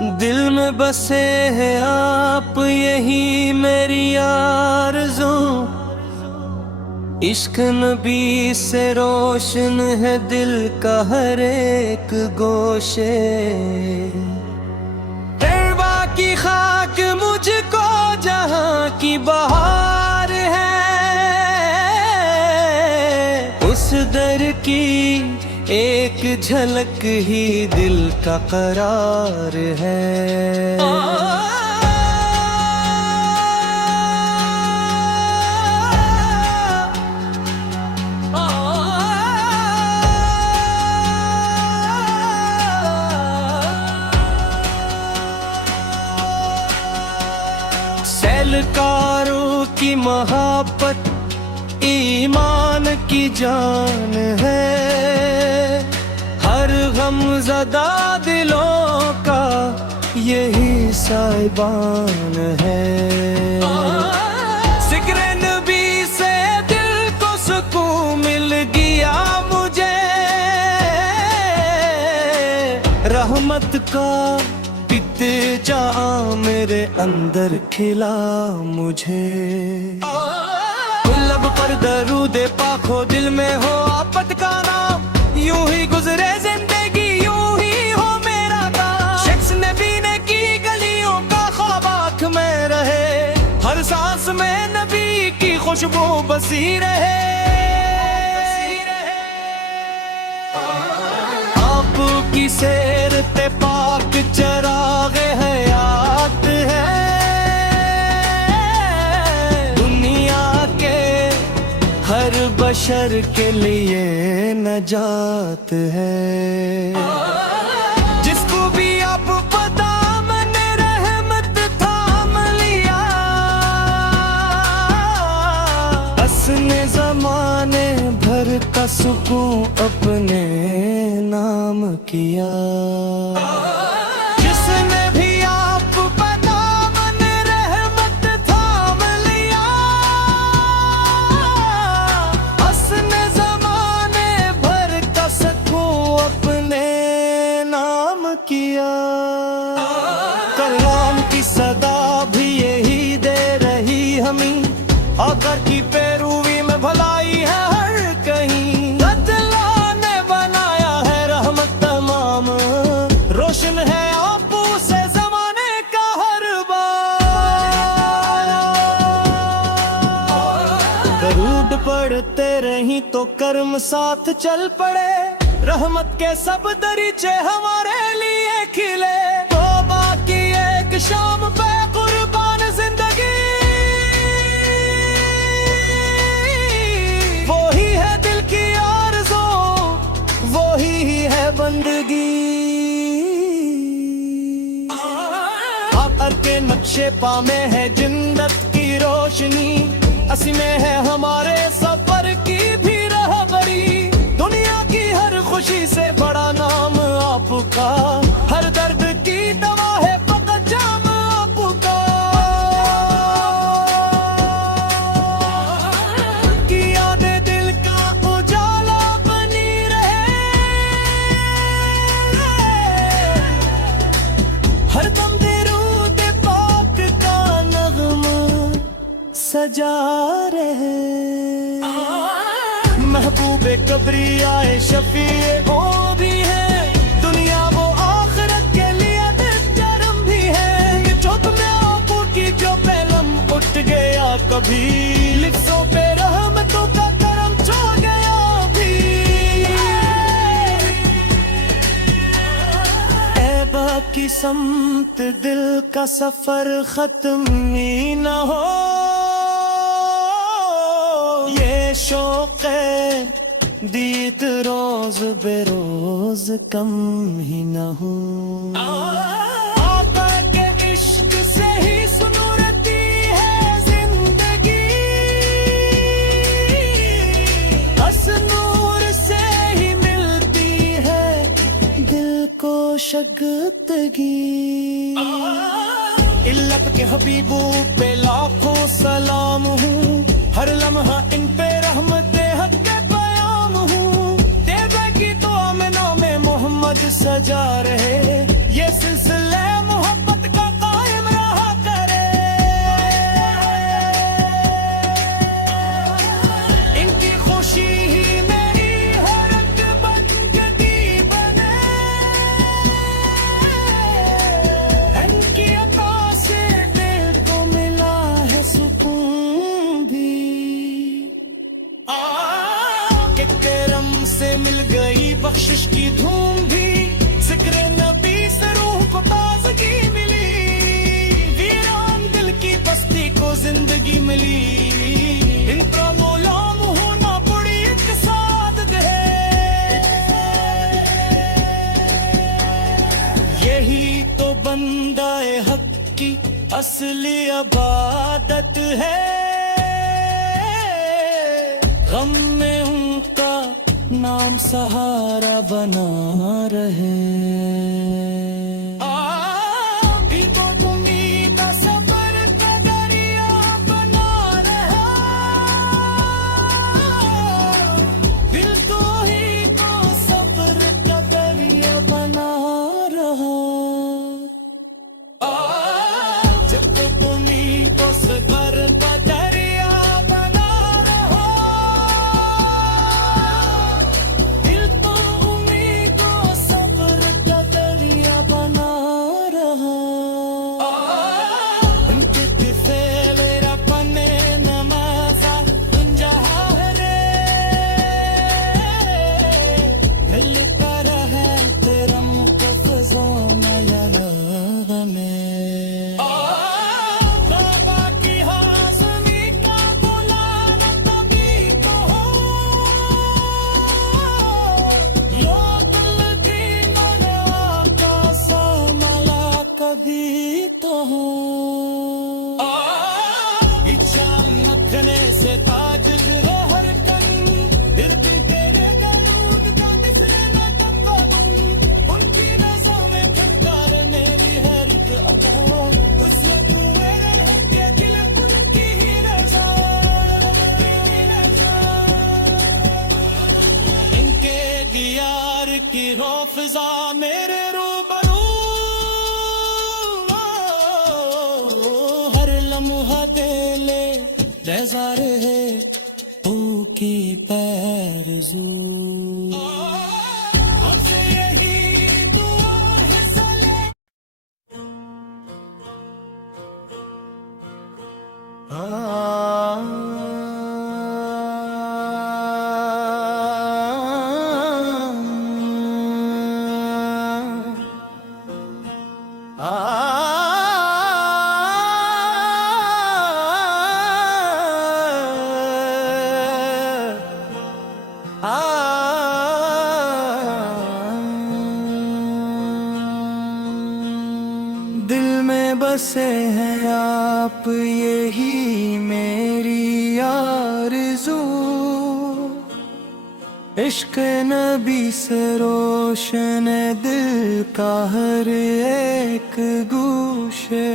दिल में बसे हैं आप, यही मेरी आरज़ू। इश्क नबी से रोशन है दिल का हर एक गोशे। तैबा की खाक मुझको जहाँ की बहार है, उस दर की एक झलक ही दिल का करार है। सैलकारों की मोहब्बत ईमान की जान है, हर गमज़दा दिलों का यही साइबान है। ज़िक्र नबी से दिल को सुकून मिल गया मुझे, रहमत का पित्जा मेरे अंदर खिला मुझे। लब पर दरूद पाक हो, दिल में हो आफत का नाम, यूं ही गुजरे जिंदगी यूं ही हो मेरा काम। शख्स नबी ने की गलियों का ख्वाब आँख में रहे, हर सांस में नबी की खुशबू बसी रहे। आपकी सैरते पाक चराग हयात है, हर बशर के लिए नजात है। जिसको भी आप पता मैंने रहमत थाम लिया, असने जमाने भर का सुकून अपने नाम किया। जिसने भी आप पता मैंने रहमत थाम लिया, असने जमाने भर का सुकून अपने नाम किया। कलाम की सदा भी यही दे रही हमें, अगर की पैरूवी में भलाई है हर कहीं। अल्लाह ने बनाया है रहमत तमाम, रोशन है आपू से जमाने का हर बार। दरूद पढ़ते रही तो कर्म साथ चल पड़े, रहमत के सब दरीचे हमारे लिए खिले। तौबा की एक शाम पे कुर्बान जिंदगी, वही है दिल की आरज़ू, वही है बंदगी। आकर के नक्शे पा में है जिन्नत की रोशनी, असी में है हमारे सफर की भी रहबरी। दुनिया की हर खुशी से बड़ा नाम आपका, हर दर्द की दवा है फकत जाम आपका। कि यादें दिल का उजाला बनी रहे, हर दम दरूद पाक का नग़्मा सजा रहे। महबूबे कब्री आए शफीए ओ भी है, दुनिया वो आखिरत के लिए बेशरम भी है। ये चौक में आपू की जो पैलम उठ गया कभी, लिफ्टों पे रहमतों का करम छो गया भी। तैबा की समत दिल का सफर खत्म ही न हो, ये शौक़ दीद रोज बेरोज कम ही न हो। आका के इश्क से ही सुनूरती है जिंदगी, बस नूर से ही मिलती है दिल को शगुफ्तगी। इल्लत के हबीबों पे लाखों सलाम हूँ, हर लम्हा इन पे रहमते हक के प्याम हूँ। तेबे की तो आमिना में मोहम्मद सजा रहे, ये सिलसिले बंदाए हक की असली इबादत है। गम में उनका नाम सहारा बना रहे। भी तो तुम्हीं का सबर का दरिया बना रहा। दिल तो ही तो सबर का दरिया बना रहा। जब तो तुम्हीं तो सबर का दरिया बना रहा। दिल तो उन्हीं को सबर का दरिया बना रहा। उनके तिफेले रपने नमाज़ा जहाँ रे मिलता रहे तेरा मुकफ़्फ़ज़ो नया हमें। बाबा की हाज़मी का बुलाना कभी तो हो। यो दिल दीवाना का सामला कभी तो हो। इच्छा मखने से ताज हर कन फिर भी तेरे गलूद का दिसरे न तब्बुन। उनकी नज़ों में ठगदार मेरी हर एक अता। उससे तू मेरे के दिल खुद की ही रज़ा। इनके दियार की रोफ़ज़ा मेरे रूबरू। हर लम्हा दिले बेज़ार है तू की पैरज़ू। हमसे यही दुआ है सले। दिल में बसे हैं आप यही मेरी आरज़ू। इश्क नबी से रोशन दिल का हर एक गूशे।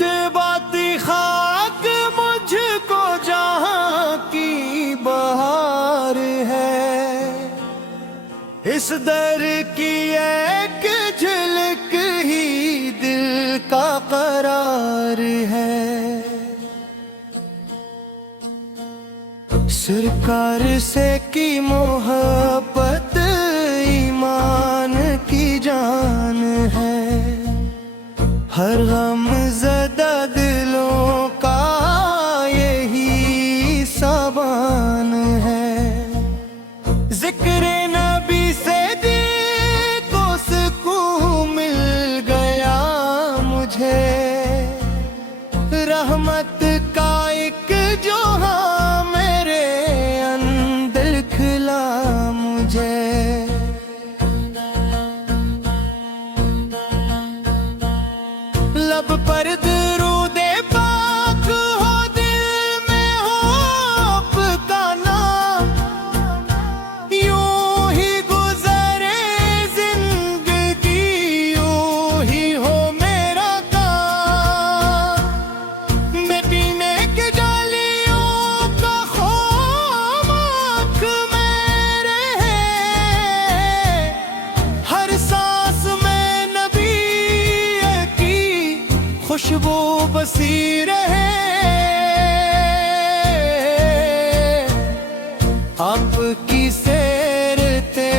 दे बाती खाक मुझको जहाँ की बहार है। इस दर की एक झलक ही दिल का करार है। सरकार से की मोहब्बत ईमान की जान है। हर गम ज़दा दिलों का यही साबान है। ज़िक्र नबी से दिल को सुकून मिल गया मुझे। रहमत का एक जो हाँ मेरे अंदर खिला मुझे। लब पर दरूदे पाक हो दिल में हो आपका नाम। यूं ही गुज़रे जिंदगी यूं ही हो मेरा काम। मैं पीने के जालियों का ख़्वाब आँख में रहे। हर सांस में नबी की खुशबू बसी रहे। आपकी सैरते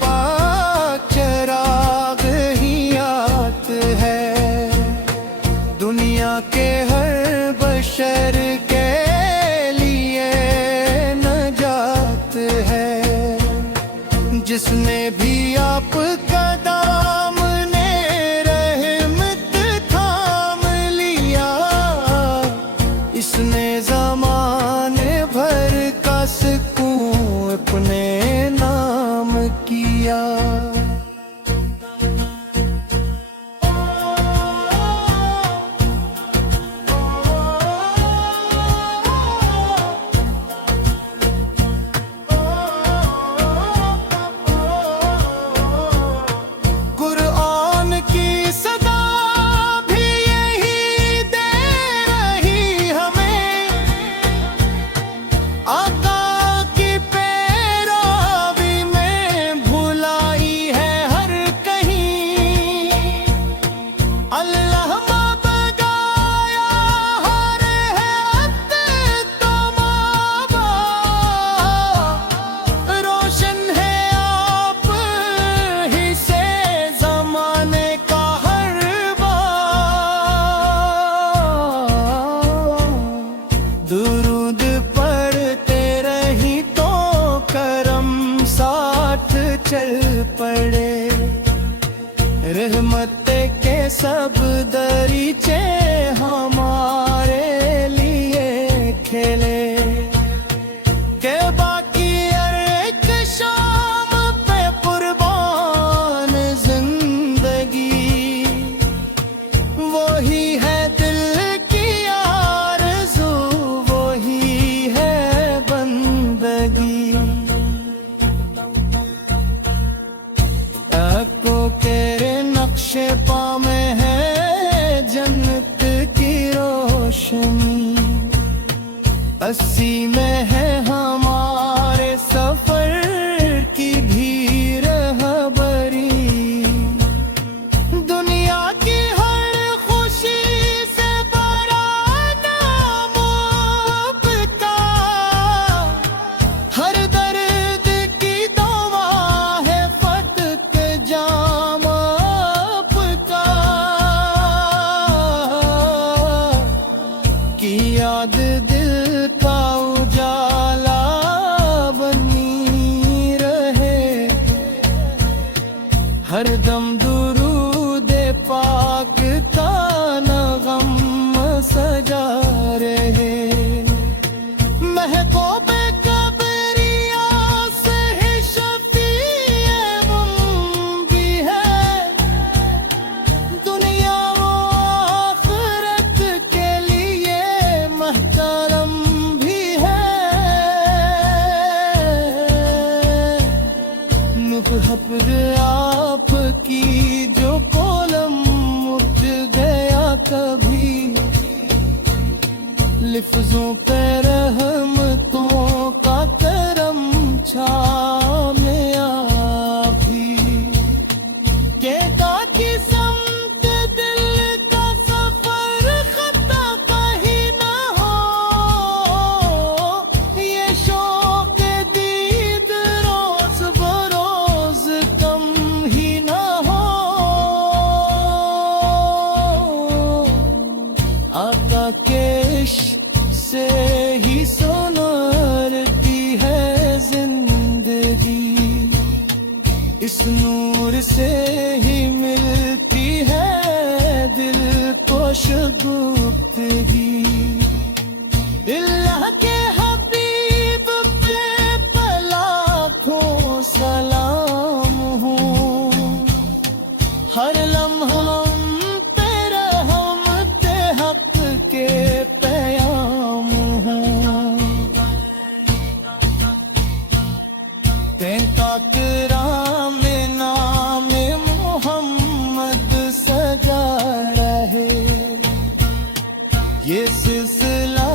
पाक चराग ही आत है। दुनिया के हर बशर के लिए नजात है। जिसने भी आपका दामने रहमत थाम लिया। इसने ज़माने भर का सुकून अपने सब दरीचे हमारे लिए खेले के बाकी हर एक शाम पे कुर्बान जिंदगी वही है दिल की आरज़ू वही है बंदगी को तेरे नक्शे पा में है जन्नत की रोशनी 80 में है हमारे सफर की भी रहबरी दुनिया की हर खुशी से बड़ा नाम आपका हर दर्द की दवा है फतक जाम आपका की याद दिल का उजाला बनी रहे हर दम दुरूद पाक का नगम सजा रहे महको पे कबरिया से ही शफीए मुंबी है दुनिया वो आखिरत के लिए महतरम भी है मुहब्बत आपकी जो कोलम उठ गया कभी लिफ्जों पे रहमतों का करम छामे भी के ताकि समत दिल का सफर खता कहीं न हो ये शौक दीद रोज बरोज कम ही न हो आका के इश्क से ही सोनारती है जिंदगी इस नूर से ही मिलती है दिल को शगुफ्तगी अल्लाह के हबीब पे लाखों सलाम हो हर लम्हा पे रहमते हक के प्याम हो तेंका कराम नाम मोहम्मद सजा रहे ये सिलसिला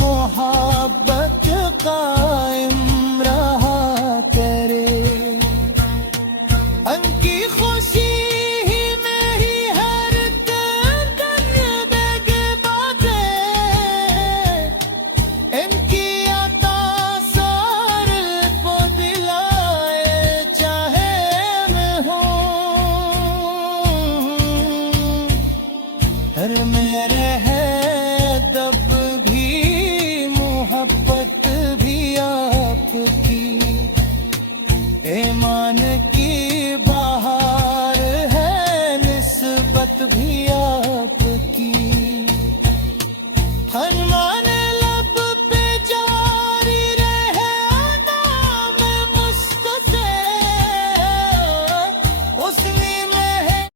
मोहब्बत कायम रहा करे उनकी खुशी ही में ही हर कंगन बेग बाजे इनकी अता सार को दिलाए चाहे मैं हूँ हर मेरे